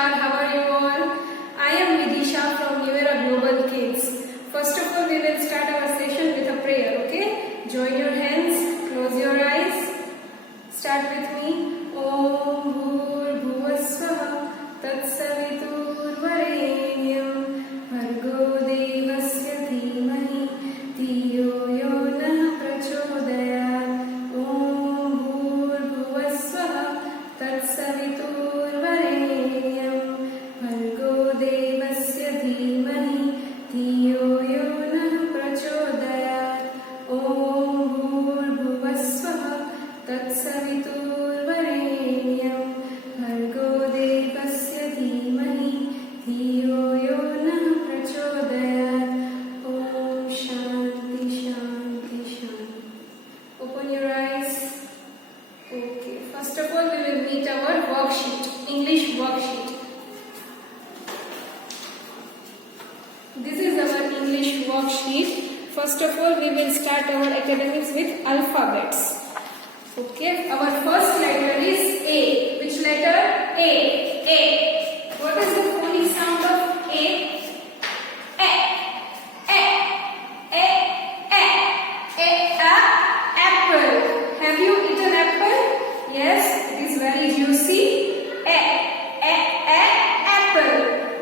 Namaskar, how are you all? I am Vidisha from New Era Global Kids. First of all, we will start our session with a prayer, okay? Join your hands, close your eyes. Start with me. Om Bhur Bhuvasvaha Tat Savitur Varenyam Bhargo Devasya Dhimahi Dhiyo Yo Nah Prachodayat. Om Bhur Bhuvasvaha Tat Savitur Varenyam Bhargo Devasya Dhimahi Dhiyo Yo Nah Prachodayat. Om Bhur Bhuvasvaha Tat Savitur Varenyam Bhargo Devasya Dhimahi Dhiyo Yo Nah Prachodayat. Om Shanti Shanti Shanti. Open your eyes. Okay. First of all, we will meet our worksheet, English worksheet. This is our English worksheet. First of all, we will start our academics with alphabets. Okay, our first letter is A. Which letter? A. A. What is the phonic sound of A? A. A. A. A. A. Apple. Have you eaten apple? Yes, it is very juicy. A. A. A. Apple.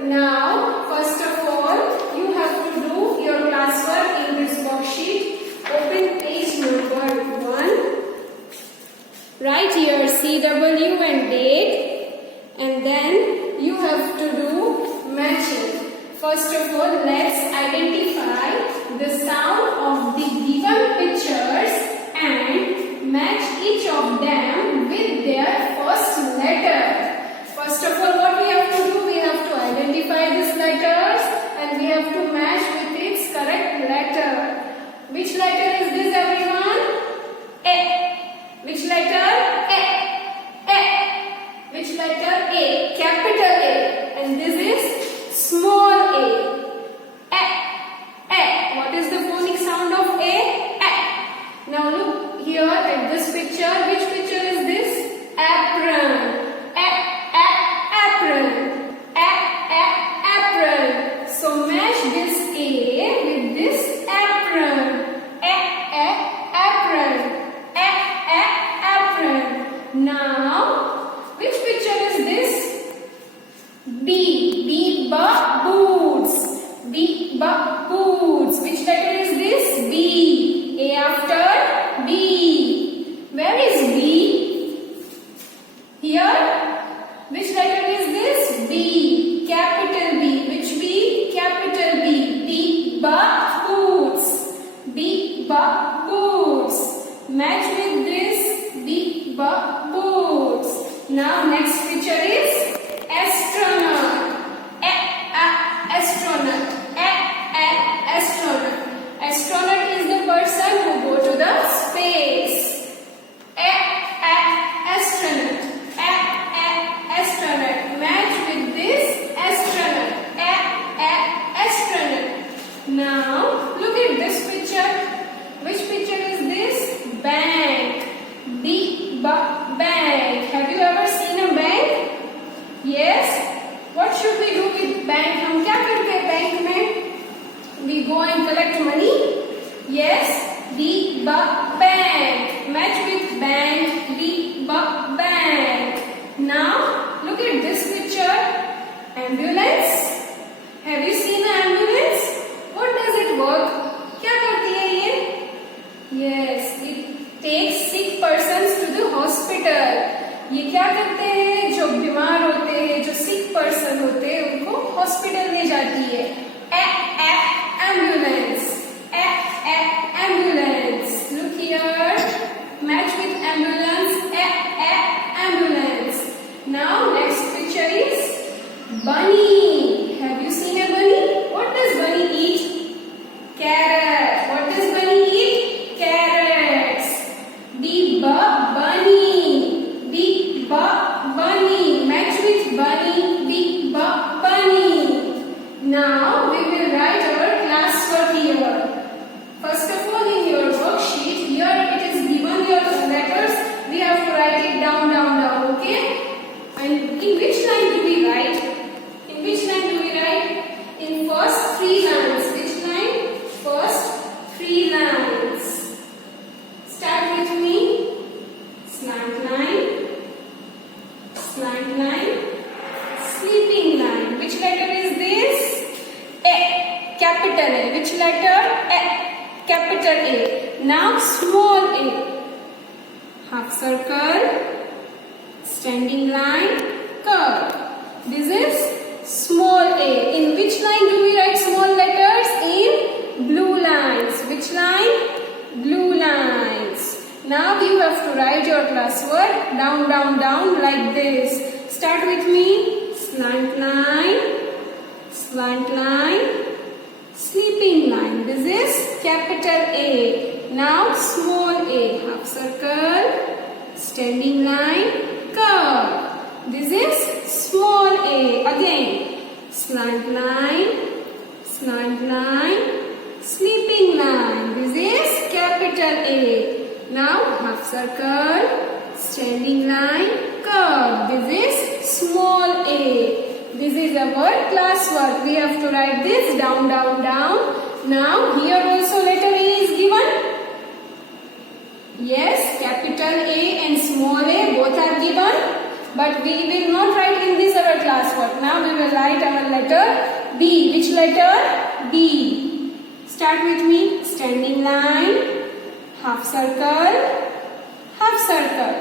Now, first of all, you have to do your classwork in this worksheet. Open page number 1. Write your CW and date, and then you have to do matching. First of all, let's identify the sound of the given pictures and match each of them with their first letter. First of all, what we have to do? We have to identify these letters and we have to match with its correct letter. Which letter is this, everyone? A. Which letter? A. A. Which letter? A. Capital A. And this is small a. A. A. What is the phonic sound of A? A. Now look here at this picture. Which picture is this? Apron. A. A. Apron. A. A. Apron. So match this A with this apron. A. A. Apron. Now, which picture is this? B. B. Boots. B. Boots. Which letter is this? B. A after B. Where is B? Here. Which letter is this? B. Capital B. Which B? Capital B. B. Boots. B. Boots. Match with this. B. Boots. Now next picture is astronaut. Astronaut. Astronaut. Astronaut is the person who go to the space. Astronaut. Astronaut. Match with this astronaut. Astronaut. Now look at this picture. Which picture is this? Bank. Bank. Have you ever seen a bank? Yes. What should we do with bank? हम क्या करते हैं bank में? We go and collect money. Yes. Bank. Match with bank. Bank. Now look at this picture. Ambulance. Have you seen an ambulance? What does it work? क्या करती है ये? Yes. It takes sick persons to the hospital. ये क्या करते हैं? जो बीमार होते हैं, जो sick person होते हैं, उनको हॉस्पिटल ले जाती है. Ambulance. Ambulance. Look here. Match with ambulance. Ambulance. Now next picture is bunny. Have you seen a bunny? What does bunny eat? Carrot. What does bunny eat? Carrots. Bunny. Bunny. Match with bunny. Bunny. Now we will write our classwork here. First of all, in your worksheet, here it is given your letters. We have to write it down. Okay? And in which line do we write? Which letter is this? A. Capital A. Which letter? A. Capital A. Now small a. Half circle, standing line, curve. This is small a. In which line do we write small letters? In blue lines. Which line? Blue lines. Now you have to write your classwork down, down, down like this. Start with me. Slant line, sleeping line. This is capital A. Now small a. Half circle, standing line, curve. This is small a. Again, slant line, sleeping line. This is capital A. Now half circle, standing line, curve. This is small a. This is our classwork. We have to write this down, down, down. Now here also letter A is given. Yes, capital A and small a both are given. But we will not write in this our classwork. Now we will write our letter B. Which letter? B. Start with me. Standing line, half circle, half circle.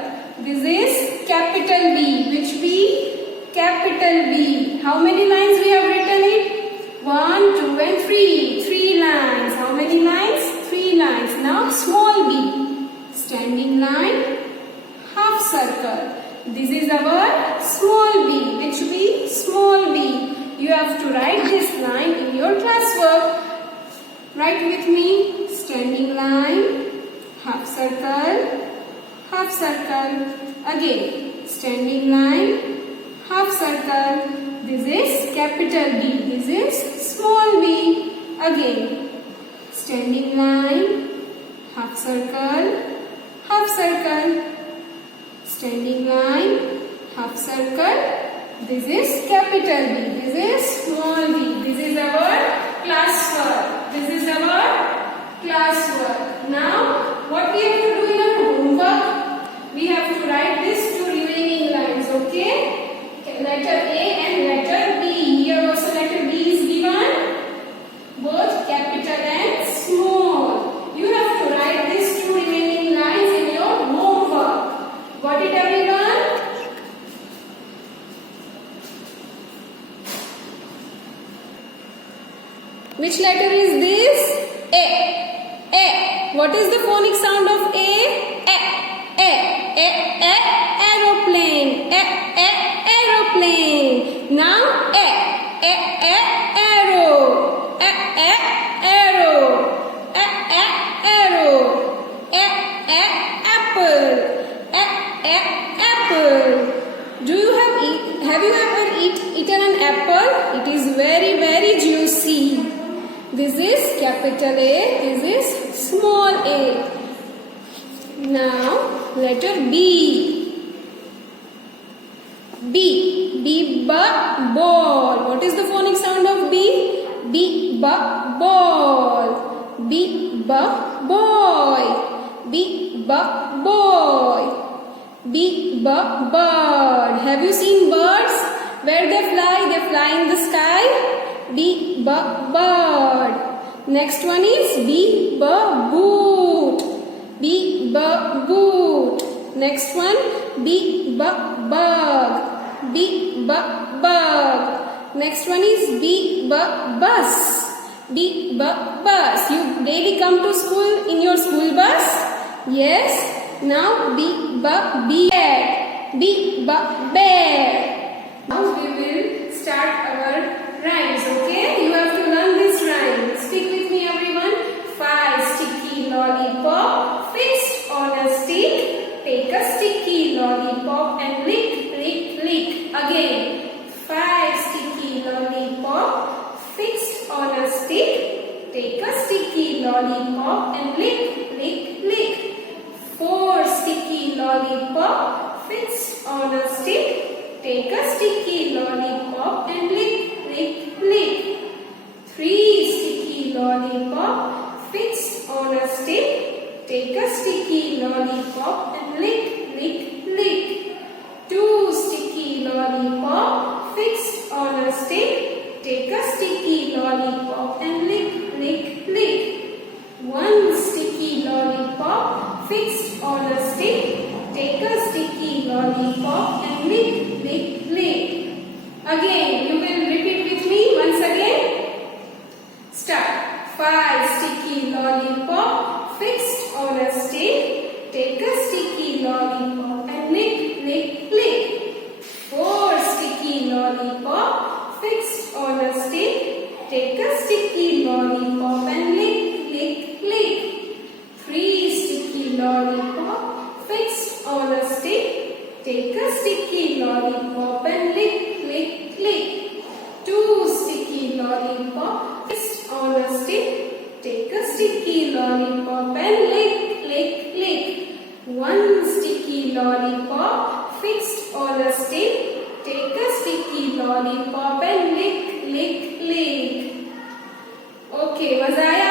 This is capital B. Which B? Capital B. How many lines we have written it? 1, 2 and 3. 3 lines. How many lines? 3 lines. Now small b. Standing line, half circle. This is our small b. Which b? Small b. You have to write this line in your classwork. Write with me. Standing line, half circle, half circle. Again, standing line, half circle. This is capital B. This is small b. Again, standing line, half circle, half circle. Standing line, half circle. This is capital B. This is small b. This is our classwork. This is our classwork. Now, what we have to do in our homework? We have to write these two remaining lines. Okay? Letter A and letter B. Here also letter B is given. Both capital and small. You have to write these two remaining lines in your homework. Got it, everyone? Which letter is this? A. A. What is the phonic sound of A? A. Aeroplane. Aeroplane. Now arrow. Arrow. Arrow. Apple. Apple. Have you ever eaten an apple? It is very, very juicy. This is capital A. This is small a. Now letter B. B ball. What is the phonic sound of B? B ball. B boy. B boy. B bird. Have you seen birds? Where they fly? They fly in the sky. B bird. Next one is B boot. B boot. Next one B bug. B bug. Next one is B bus. B bus. You daily come to school in your school bus? Yes. Now B bear. B bear. Now we will start our rhymes. Okay? You have to learn this rhyme. Stick with me, everyone. 5 sticky lollipop fixed on a stick. Take a sticky lollipop and lick, lick, lick. Again. 5 sticky lollipop fixed on a stick. Take a sticky lollipop and lick, lick, lick. 4 sticky lollipop fixed on a stick. Take a sticky lollipop and lick, lick, lick. 3 sticky lollipop fixed on a stick. Take a sticky lollipop and lick, lick, lick. 2 sticky lollipop fixed on a stick. take a sticky lollipop and lick, lick, lick. One sticky lollipop fixed on a stick. Take a sticky lollipop and lick, lick, lick. Again, you will repeat with me once again. Start. 5 sticky lollipop fixed on a stick. Take a sticky lollipop and lick, lick, lick. 4 sticky lollipop fixed on a stick. Take a sticky lollipop and lick, lick, lick. 3 sticky lollipop fixed on a stick. Take a sticky lollipop and lick, lick, lick. 2 sticky lollipop fixed on a stick. Take a sticky lollipop and lick, lick, lick. 1 sticky lollipop fixed on a stick. Take a sticky lollipop and lick, lick, lick. Okay, मजा आया?